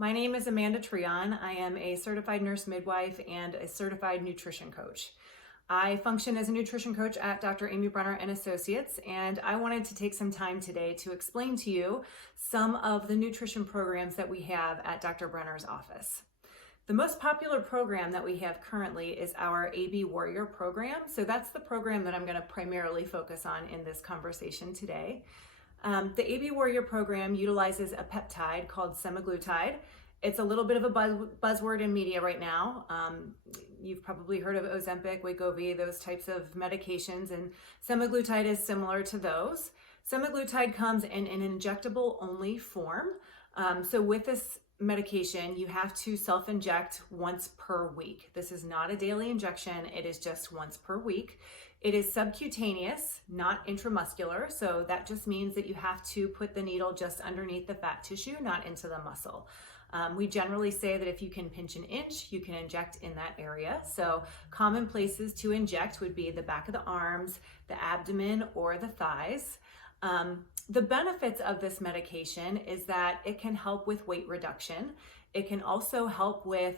my name is Amanda Treon. I am a certified nurse midwife and a certified nutrition coach. I function as a nutrition coach at Dr. Amy Brenner and Associates, and I wanted to take some time today to explain to you some of the nutrition programs that we have at Dr. Brenner's office. The most popular program that we have currently is our AB Warrior program. So that's the program that I'm going to primarily focus on in this conversation today. The AB Warrior program utilizes a peptide called semaglutide. It's a little bit of a buzzword in media right now. You've probably heard of Ozempic, Wegovy, those types of medications, and semaglutide is similar to those. Semaglutide comes in an injectable only form. So with this medication, you have to self-inject once per week. This is not a daily injection, it is just once per week. It is subcutaneous, not intramuscular, so that just means that you have to put the needle just underneath the fat tissue, not into the muscle. We generally say that if you can pinch an inch, you can inject in that area. So common places to inject would be the back of the arms, the abdomen, or the thighs. The benefits of this medication is that it can help with weight reduction. It can also help with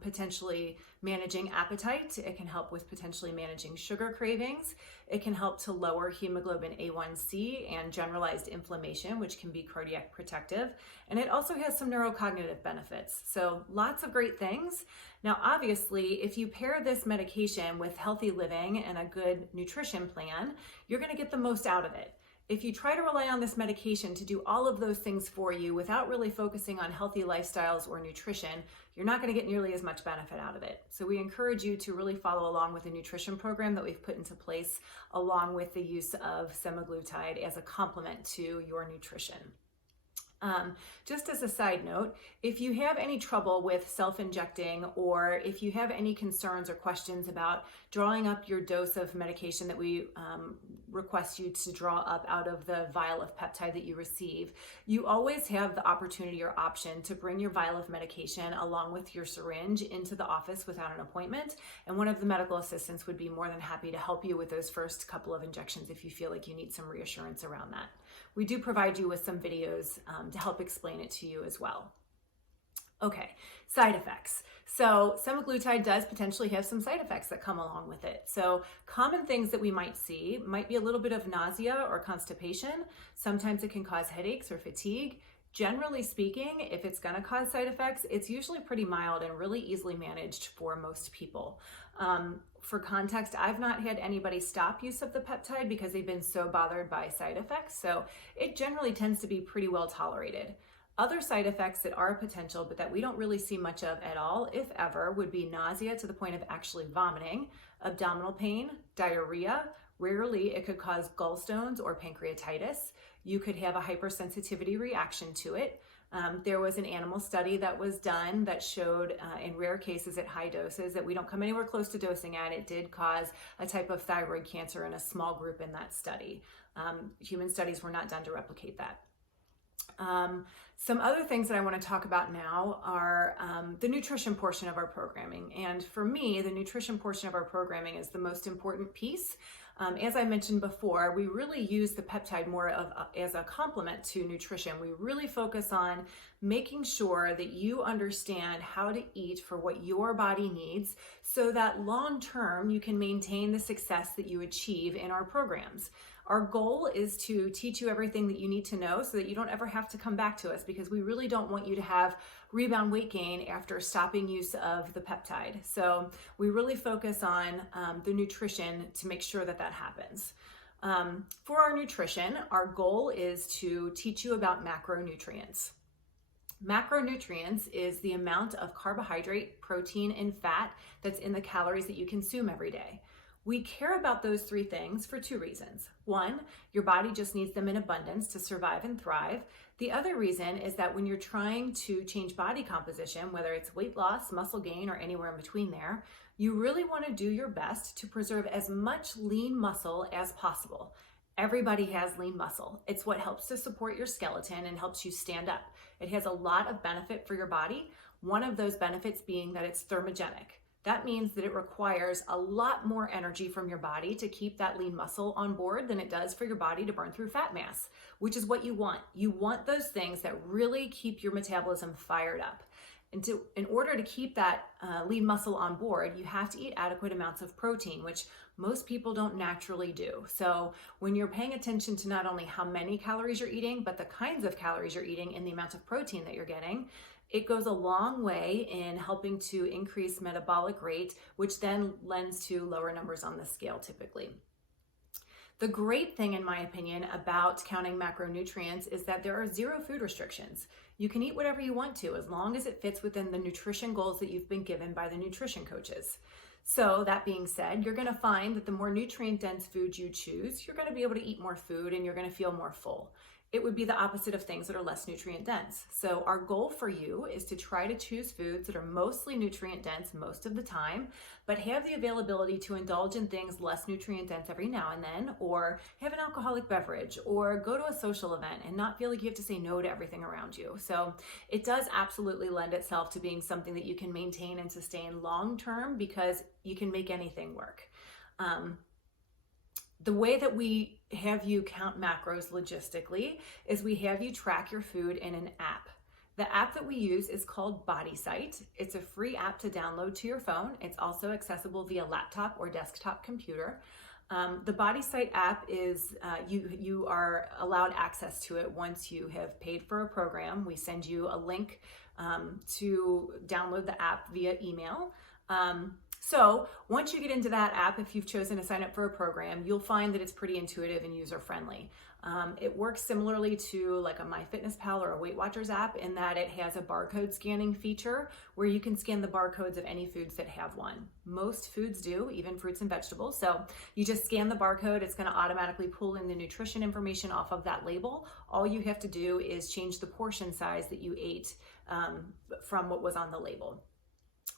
potentially managing appetite. It can help with potentially managing sugar cravings. It can help to lower hemoglobin A1C and generalized inflammation, which can be cardiac protective. And it also has some neurocognitive benefits. So lots of great things. Now, obviously, if you pair this medication with healthy living and a good nutrition plan, you're going to get the most out of it. If you try to rely on this medication to do all of those things for you without really focusing on healthy lifestyles or nutrition, you're not going to get nearly as much benefit out of it. So we encourage you to really follow along with the nutrition program that we've put into place, along with the use of semaglutide as a complement to your nutrition. Just as a side note, if you have any trouble with self-injecting, or if you have any concerns or questions about drawing up your dose of medication that we request you to draw up out of the vial of peptide that you receive, you always have the opportunity or option to bring your vial of medication along with your syringe into the office without an appointment, and one of the medical assistants would be more than happy to help you with those first couple of injections if you feel like you need some reassurance around that. We do provide you with some videos to help explain it to you as well. Okay, side effects. So semaglutide does potentially have some side effects that come along with it. So common things that we might see might be a little bit of nausea or constipation. Sometimes it can cause headaches or fatigue. Generally speaking, if it's going to cause side effects, it's usually pretty mild and really easily managed for most people. For context, I've not had anybody stop use of the peptide because they've been so bothered by side effects, so it generally tends to be pretty well tolerated. Other side effects that are a potential but that we don't really see much of at all, if ever, would be nausea to the point of actually vomiting, abdominal pain, diarrhea. Rarely it could cause gallstones or pancreatitis. You could have a hypersensitivity reaction to it. There was an animal study that was done that showed in rare cases at high doses that we don't come anywhere close to dosing at, it did cause a type of thyroid cancer in a small group in that study. Human studies were not done to replicate that. Some other things that I want to talk about now are the nutrition portion of our programming. And for me, the nutrition portion of our programming is the most important piece. As I mentioned before, we really use the peptide more as a complement to nutrition. We really focus on making sure that you understand how to eat for what your body needs so that long term you can maintain the success that you achieve in our programs. Our goal is to teach you everything that you need to know so that you don't ever have to come back to us, because we really don't want you to have rebound weight gain after stopping use of the peptide. So we really focus on the nutrition to make sure that that happens. For our nutrition, our goal is to teach you about macronutrients. Macronutrients is the amount of carbohydrate, protein, and fat that's in the calories that you consume every day. We care about those three things for two reasons. One, your body just needs them in abundance to survive and thrive. The other reason is that when you're trying to change body composition, whether it's weight loss, muscle gain, or anywhere in between there, you really want to do your best to preserve as much lean muscle as possible. Everybody has lean muscle. It's what helps to support your skeleton and helps you stand up. It has a lot of benefit for your body. One of those benefits being that it's thermogenic. That means that it requires a lot more energy from your body to keep that lean muscle on board than it does for your body to burn through fat mass, which is what you want. You want those things that really keep your metabolism fired up. And in order to keep that lean muscle on board, you have to eat adequate amounts of protein, which most people don't naturally do. So when you're paying attention to not only how many calories you're eating, but the kinds of calories you're eating and the amount of protein that you're getting, it goes a long way in helping to increase metabolic rate, which then lends to lower numbers on the scale typically. The great thing, in my opinion, about counting macronutrients is that there are zero food restrictions. You can eat whatever you want to as long as it fits within the nutrition goals that you've been given by the nutrition coaches. So that being said, you're going to find that the more nutrient-dense food you choose, you're going to be able to eat more food and you're going to feel more full. It would be the opposite of things that are less nutrient dense. So our goal for you is to try to choose foods that are mostly nutrient dense most of the time, but have the availability to indulge in things less nutrient dense every now and then, or have an alcoholic beverage, or go to a social event and not feel like you have to say no to everything around you. So it does absolutely lend itself to being something that you can maintain and sustain long term because you can make anything work. The way that we have you count macros logistically is we have you track your food in an app. The app that we use is called BodySight. It's a free app to download to your phone. It's also accessible via laptop or desktop computer. The BodySight app is, you are allowed access to it once you have paid for a program. We send you a link to download the app via email. So once you get into that app, if you've chosen to sign up for a program, you'll find that it's pretty intuitive and user-friendly. It works similarly to like a MyFitnessPal or a Weight Watchers app in that it has a barcode scanning feature where you can scan the barcodes of any foods that have one. Most foods do, even fruits and vegetables. So you just scan the barcode, it's going to automatically pull in the nutrition information off of that label. All you have to do is change the portion size that you ate from what was on the label.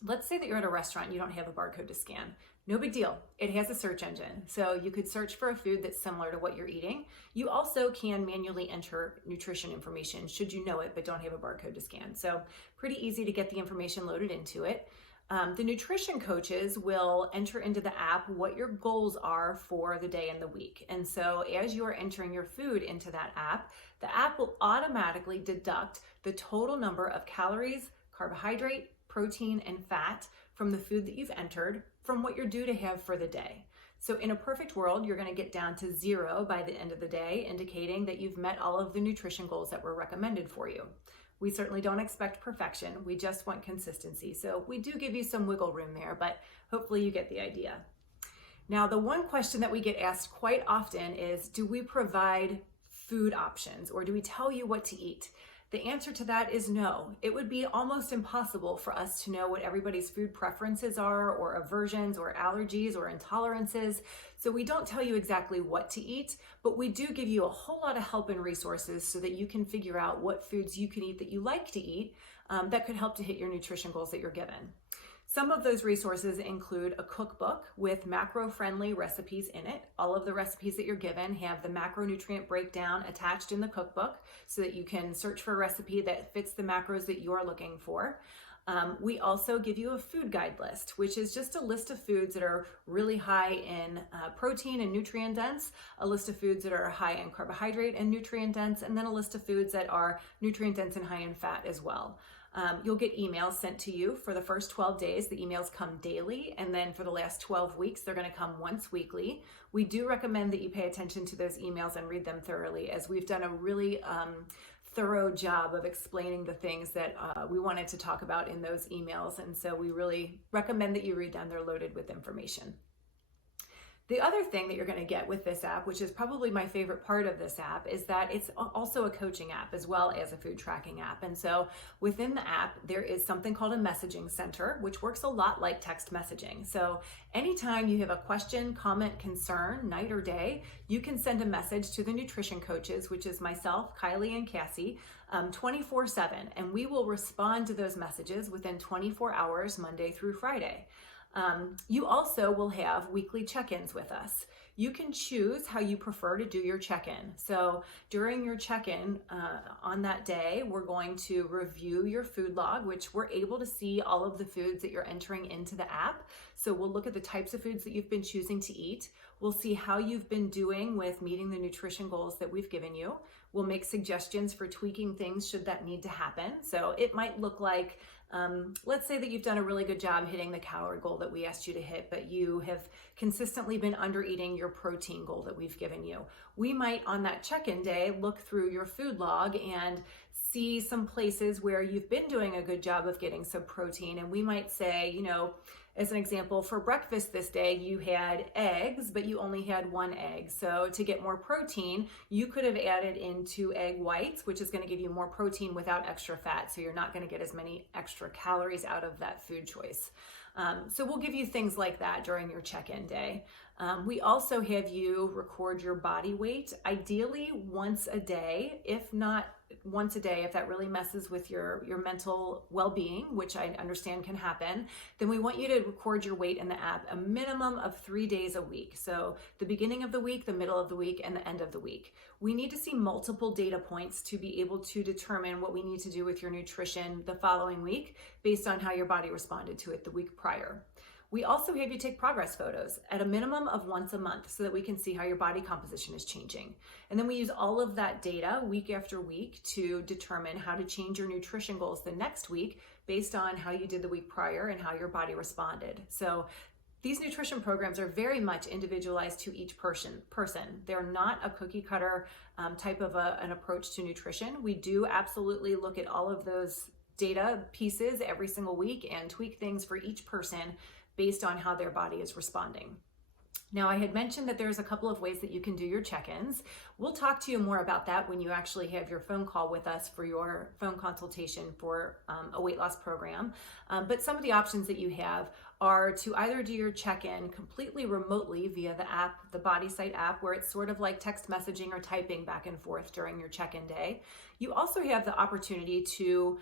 Let's say that you're at a restaurant and you don't have a barcode to scan. No big deal. It has a search engine. So you could search for a food that's similar to what you're eating. You also can manually enter nutrition information should you know it but don't have a barcode to scan. So pretty easy to get the information loaded into it. The nutrition coaches will enter into the app what your goals are for the day and the week. And so as you're entering your food into that app, the app will automatically deduct the total number of calories, carbohydrate, protein, and fat from the food that you've entered from what you're due to have for the day. So in a perfect world, you're going to get down to 0 by the end of the day, indicating that you've met all of the nutrition goals that were recommended for you. We certainly don't expect perfection. We just want consistency. So we do give you some wiggle room there, but hopefully you get the idea. Now, the one question that we get asked quite often is, do we provide food options or do we tell you what to eat? The answer to that is no. It would be almost impossible for us to know what everybody's food preferences are, or aversions, or allergies, or intolerances. So we don't tell you exactly what to eat, but we do give you a whole lot of help and resources so that you can figure out what foods you can eat that you like to eat that could help to hit your nutrition goals that you're given. Some of those resources include a cookbook with macro-friendly recipes in it. All of the recipes that you're given have the macronutrient breakdown attached in the cookbook so that you can search for a recipe that fits the macros that you're looking for. We also give you a food guide list, which is just a list of foods that are really high in protein and nutrient dense, a list of foods that are high in carbohydrate and nutrient dense, and then a list of foods that are nutrient dense and high in fat as well. You'll get emails sent to you for the first 12 days. The emails come daily, and then for the last 12 weeks, they're going to come once weekly. We do recommend that you pay attention to those emails and read them thoroughly, as we've done a really thorough job of explaining the things that we wanted to talk about in those emails, and so we really recommend that you read them. They're loaded with information. The other thing that you're going to get with this app, which is probably my favorite part of this app, is that it's also a coaching app as well as a food tracking app. And so within the app, there is something called a messaging center, which works a lot like text messaging. So anytime you have a question, comment, concern, night or day, you can send a message to the nutrition coaches, which is myself, Kylie, and Cassie, 24/7. And we will respond to those messages within 24 hours, Monday through Friday. You also will have weekly check-ins with us. you can choose how you prefer to do your check-in. So during your check-in on that day, we're going to review your food log, which we're able to see all of the foods that you're entering into the app. So we'll look at the types of foods that you've been choosing to eat. We'll see how you've been doing with meeting the nutrition goals that we've given you. We'll make suggestions for tweaking things should that need to happen. So it might look like, let's say that you've done a really good job hitting the calorie goal that we asked you to hit, but you have consistently been under eating your protein goal that we've given you. We might on that check-in day look through your food log and see some places where you've been doing a good job of getting some protein. And we might say, as an example, for breakfast this day, you had eggs, but you only had one egg. So to get more protein, you could have added in 2 egg whites, which is going to give you more protein without extra fat. So you're not going to get as many extra calories out of that food choice. So we'll give you things like that during your check-in day. We also have you record your body weight, ideally once a day, if not once a day, if that really messes with your mental well-being, which I understand can happen, then we want you to record your weight in the app a minimum of 3 days a week. So the beginning of the week, the middle of the week, and the end of the week. We need to see multiple data points to be able to determine what we need to do with your nutrition the following week based on how your body responded to it the week prior. We also have you take progress photos at a minimum of once a month so that we can see how your body composition is changing. And then we use all of that data week after week to determine how to change your nutrition goals the next week based on how you did the week prior and how your body responded. So these nutrition programs are very much individualized to each person. They're not a cookie cutter type of an approach to nutrition. We do absolutely look at all of those data pieces every single week and tweak things for each person based on how their body is responding. Now, I had mentioned that there's a couple of ways that you can do your check-ins. We'll talk to you more about that when you actually have your phone call with us for your phone consultation for a weight loss program. But some of the options that you have are to either do your check-in completely remotely via the app, the BodySite app, where it's sort of like text messaging or typing back and forth during your check-in day. You also have the opportunity to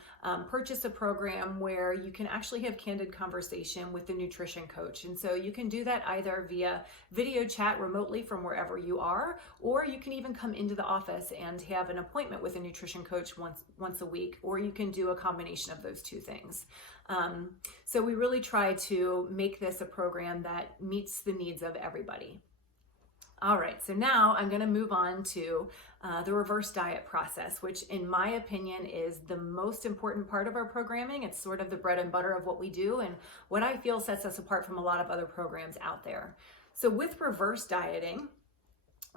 purchase a program where you can actually have candid conversation with the nutrition coach. And so you can do that either via video chat remotely from wherever you are, or you can even come into the office and have an appointment with a nutrition coach once a week, or you can do a combination of those two things. So we really try to make this a program that meets the needs of everybody. All right, so now I'm going to move on to the reverse diet process, which in my opinion is the most important part of our programming. It's sort of the bread and butter of what we do and what I feel sets us apart from a lot of other programs out there. So with reverse dieting,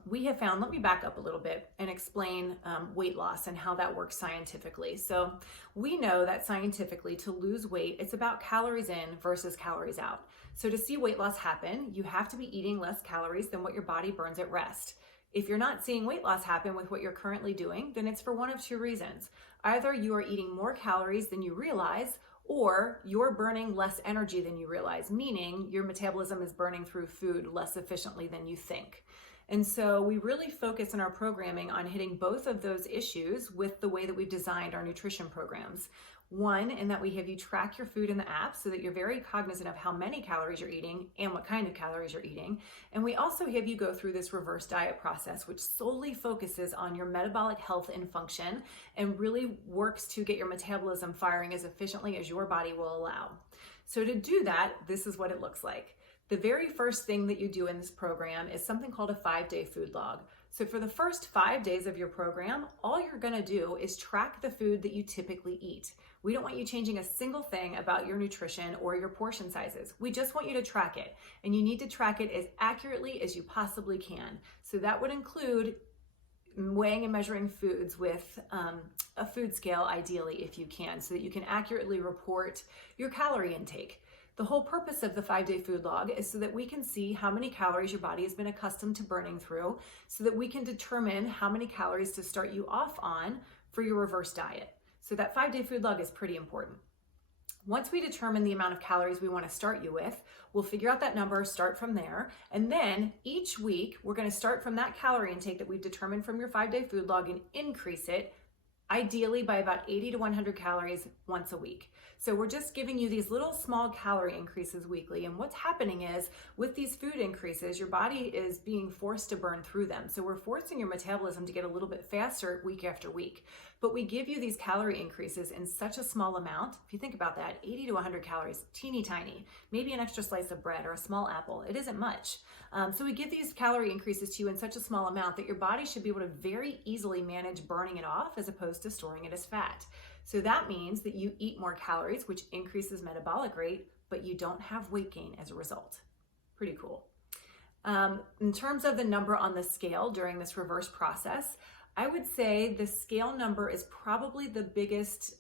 we have found, let me back up a little bit and explain weight loss and how that works scientifically. So we know that scientifically to lose weight, it's about calories in versus calories out. So to see weight loss happen, you have to be eating less calories than what your body burns at rest. If you're not seeing weight loss happen with what you're currently doing, then it's for one of two reasons. Either you are eating more calories than you realize, or you're burning less energy than you realize, meaning your metabolism is burning through food less efficiently than you think. And so we really focus in our programming on hitting both of those issues with the way that we've designed our nutrition programs. One, in that we have you track your food in the app so that you're very cognizant of how many calories you're eating and what kind of calories you're eating. And we also have you go through this reverse diet process, which solely focuses on your metabolic health and function and really works to get your metabolism firing as efficiently as your body will allow. So to do that, this is what it looks like. The very first thing that you do in this program is something called a 5-day food log. So for the first 5 days of your program, all you're going to do is track the food that you typically eat. We don't want you changing a single thing about your nutrition or your portion sizes. We just want you to track it, and you need to track it as accurately as you possibly can. So that would include weighing and measuring foods with a food scale, ideally, if you can, so that you can accurately report your calorie intake. The whole purpose of the 5-day food log is so that we can see how many calories your body has been accustomed to burning through, so that we can determine how many calories to start you off on for your reverse diet. So that 5-day food log is pretty important. Once we determine the amount of calories we want to start you with, we'll figure out that number, start from there, and then each week we're going to start from that calorie intake that we've determined from your 5-day food log and increase it ideally by about 80 to 100 calories once a week. So we're just giving you these little small calorie increases weekly. And what's happening is with these food increases, your body is being forced to burn through them. So we're forcing your metabolism to get a little bit faster week after week. But we give you these calorie increases in such a small amount. If you think about that, 80 to 100 calories, teeny tiny, maybe an extra slice of bread or a small apple. It isn't much. So we give these calorie increases to you in such a small amount that your body should be able to very easily manage burning it off as opposed to storing it as fat. So that means that you eat more calories, which increases metabolic rate, but you don't have weight gain as a result. Pretty cool. In terms of the number on the scale during this reverse process, I would say the scale number is probably the biggest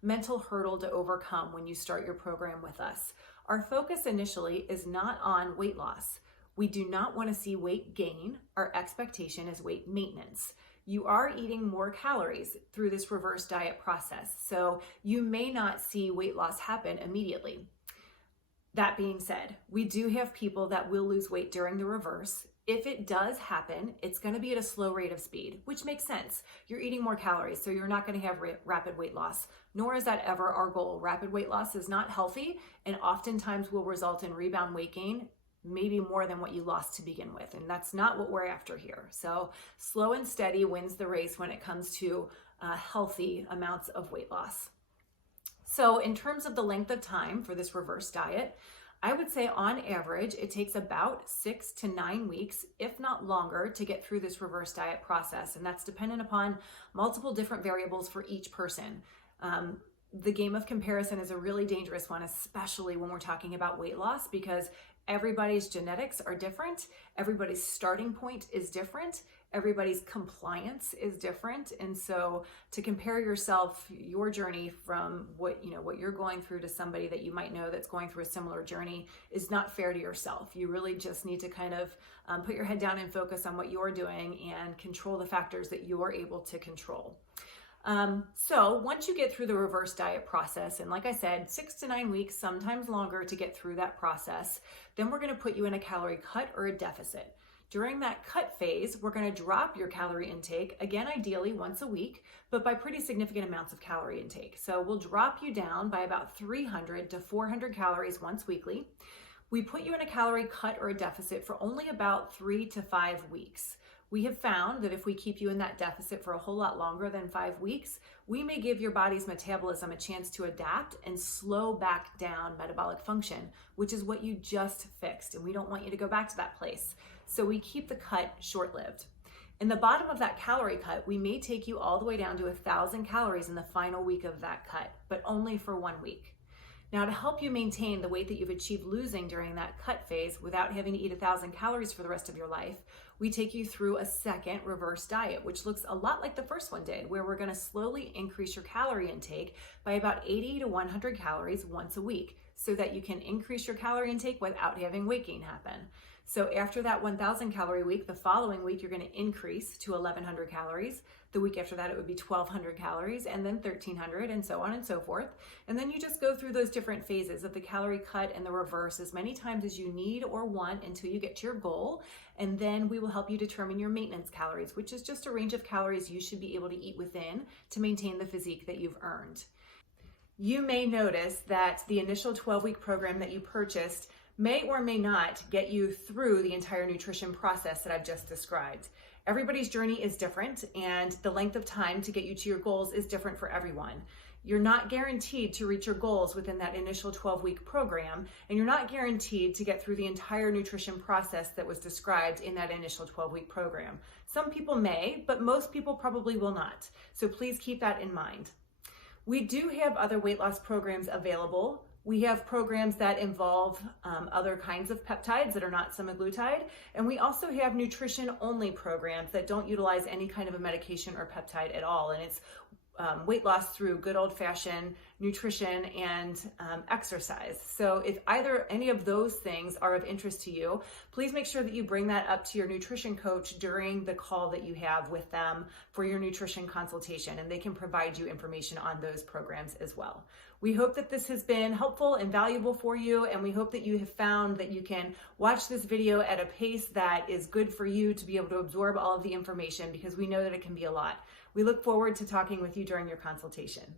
mental hurdle to overcome when you start your program with us. Our focus initially is not on weight loss. We do not want to see weight gain. Our expectation is weight maintenance. You are eating more calories through this reverse diet process, so you may not see weight loss happen immediately. That being said, we do have people that will lose weight during the reverse. If it does happen, it's going to be at a slow rate of speed, which makes sense. You're eating more calories, so you're not going to have rapid weight loss, nor is that ever our goal. Rapid weight loss is not healthy and oftentimes will result in rebound weight gain, maybe more than what you lost to begin with. And that's not what we're after here. So slow and steady wins the race when it comes to healthy amounts of weight loss. So in terms of the length of time for this reverse diet, I would say on average, it takes about 6 to 9 weeks, if not longer, to get through this reverse diet process. And that's dependent upon multiple different variables for each person. The game of comparison is a really dangerous one, especially when we're talking about weight loss, because everybody's genetics are different. Everybody's starting point is different. Everybody's compliance is different. And so to compare yourself, your journey from what you're going through to somebody that you might know that's going through a similar journey is not fair to yourself. You really just need to kind of put your head down and focus on what you're doing and control the factors that you're able to control. So once you get through the reverse diet process, and like I said, 6 to 9 weeks, sometimes longer to get through that process, then we're going to put you in a calorie cut or a deficit. During that cut phase, we're going to drop your calorie intake, again, ideally once a week, but by pretty significant amounts of calorie intake. So we'll drop you down by about 300 to 400 calories once weekly. We put you in a calorie cut or a deficit for only about 3 to 5 weeks. We have found that if we keep you in that deficit for a whole lot longer than 5 weeks, we may give your body's metabolism a chance to adapt and slow back down metabolic function, which is what you just fixed. And we don't want you to go back to that place. So we keep the cut short-lived. In the bottom of that calorie cut, we may take you all the way down to 1,000 calories in the final week of that cut, but only for 1 week. Now, to help you maintain the weight that you've achieved losing during that cut phase without having to eat 1,000 calories for the rest of your life, we take you through a second reverse diet, which looks a lot like the first one did, where we're going to slowly increase your calorie intake by about 80 to 100 calories once a week so that you can increase your calorie intake without having weight gain happen. So after that 1,000 calorie week, the following week, you're going to increase to 1,100 calories. The week after that, it would be 1,200 calories, and then 1,300, and so on and so forth. And then you just go through those different phases of the calorie cut and the reverse as many times as you need or want until you get to your goal. And then we will help you determine your maintenance calories, which is just a range of calories you should be able to eat within to maintain the physique that you've earned. You may notice that the initial 12-week program that you purchased may or may not get you through the entire nutrition process that I've just described. Everybody's journey is different, and the length of time to get you to your goals is different for everyone. You're not guaranteed to reach your goals within that initial 12-week program, and you're not guaranteed to get through the entire nutrition process that was described in that initial 12-week program. Some people may, but most people probably will not. So please keep that in mind. We do have other weight loss programs available. We have programs that involve other kinds of peptides that are not semaglutide. And we also have nutrition-only programs that don't utilize any kind of a medication or peptide at all. And it's weight loss through good old-fashioned nutrition and exercise. So if any of those things are of interest to you, please make sure that you bring that up to your nutrition coach during the call that you have with them for your nutrition consultation, and they can provide you information on those programs as well. We hope that this has been helpful and valuable for you, and we hope that you have found that you can watch this video at a pace that is good for you to be able to absorb all of the information, because we know that it can be a lot. We look forward to talking with you during your consultation.